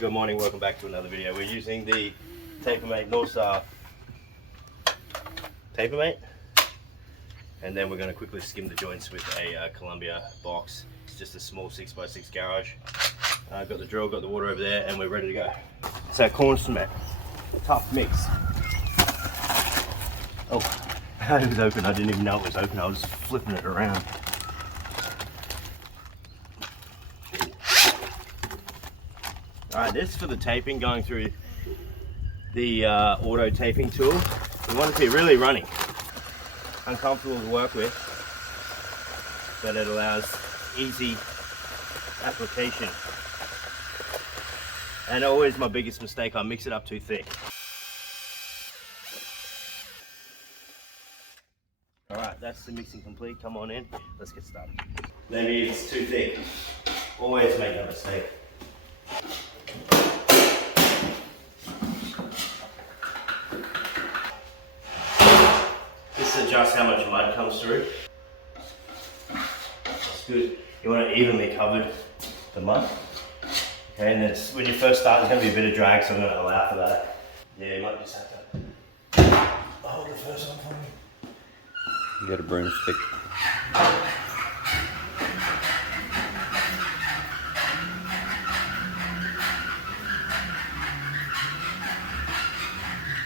Good morning, welcome back to another video. We're using the Tapermate North Star Tapermate, and then we're going to quickly skim the joints with a Columbia box. It's just a small 6x6 garage. Got the drill, got the water over there, and we're ready to go. So corn cement, tough mix. Oh, it was open. I didn't even know it was open. I was flipping it around. Alright, this is for the taping, going through the auto taping tool. We want it to be really running, uncomfortable to work with, but it allows easy application. And always my biggest mistake, I mix it up too thick. Alright, that's the mixing complete. Come on in, let's get started. Maybe it's too thick. Always make that mistake. This adjusts how much mud comes through. That's good. You want it evenly covered, the mud. Okay, and then when you first start, there's going to be a bit of drag, so I'm going to allow for that. Yeah, you might just have to hold the first one for me. You got a broomstick.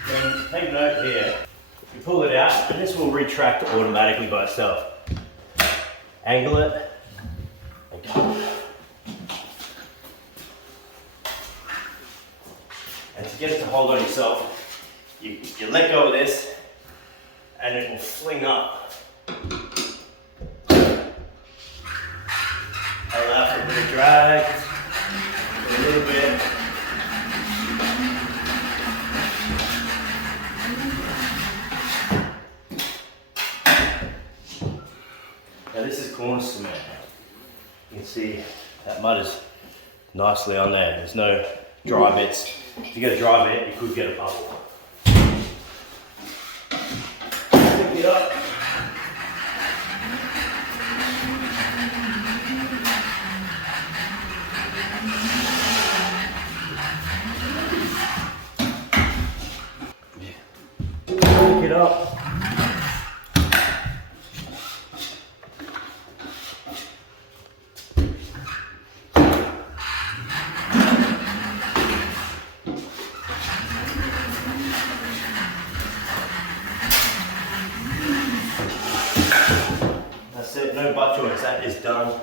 Then take note here. You pull it out, and this will retract automatically by itself. Angle it, and go. And to get it to hold on yourself, you let go of this, and it will fling up. Allow for a bit of drag, a little bit. Now this is corn cement. You can see that mud is nicely on there. There's no dry bits. If you get a dry bit, you could get a bubble. Pick it up. Pick it up. That's it, no butt joints, that is done.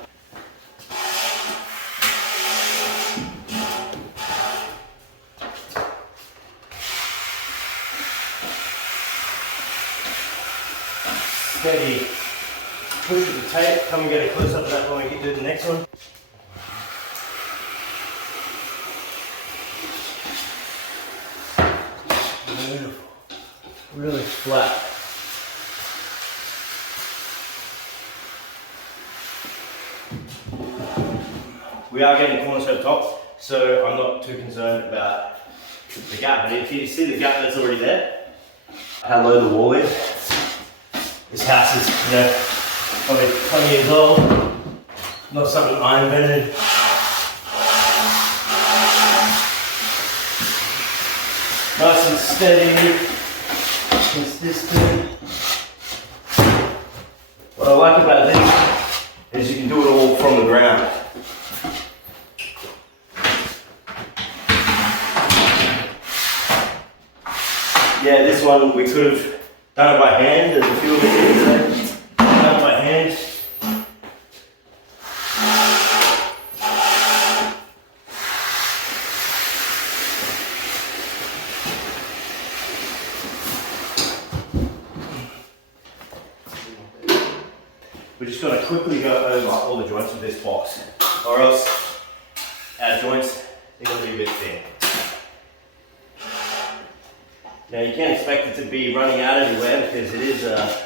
Steady push with the tape, come and get a close up of that when we get to the next one. Beautiful, really flat. We are getting corners over top, so I'm not too concerned about the gap. And if you see the gap that's already there, how low the wall is. This house is, probably 20 years old. Not something I invented. Nice and steady, consistent. What I like about this is you can do it all from the ground. Yeah, this one we could have done it by hand. There's a few of it here today. Done it by hand. We're just going to quickly go over all the joints of this box, or else our joints are going to be a bit thin. Now you can't expect it to be running out everywhere because it is a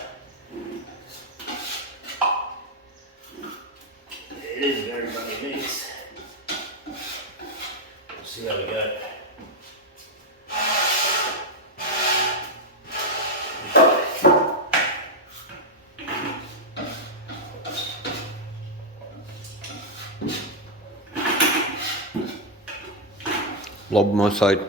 very runny mix. We'll see how we go. Lob my side.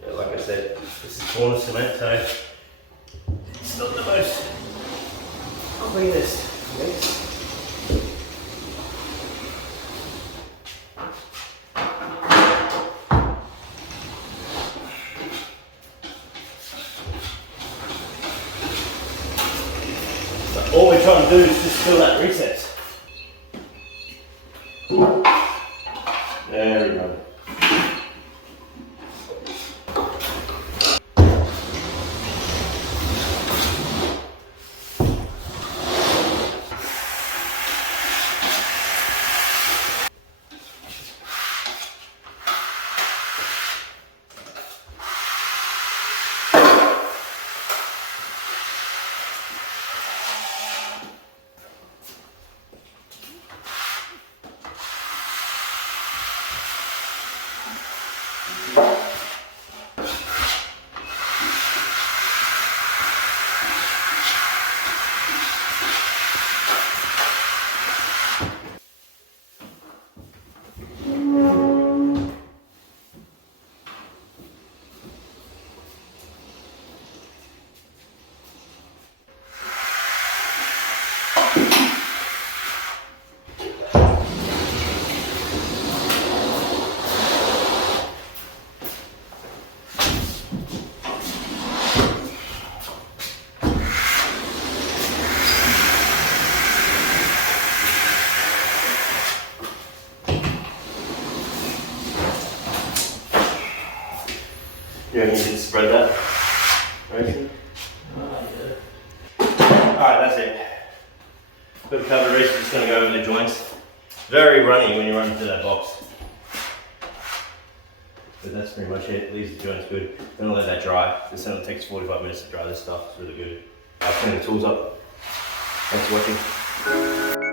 Yeah, like I said, this is corner cement, so it's not the most cleanest mix. But all we're trying to do is just fill that recess. There we go. You reckon you can spread that? Reckon? Alright, that's it. Got the cover rest, just going to go over the joints. Very runny when you run through that box. But that's pretty much it. Leaves the joints good. Gonna let that dry. This only takes 45 minutes to dry this stuff. It's really good. I'll clean the tools up. Thanks for watching.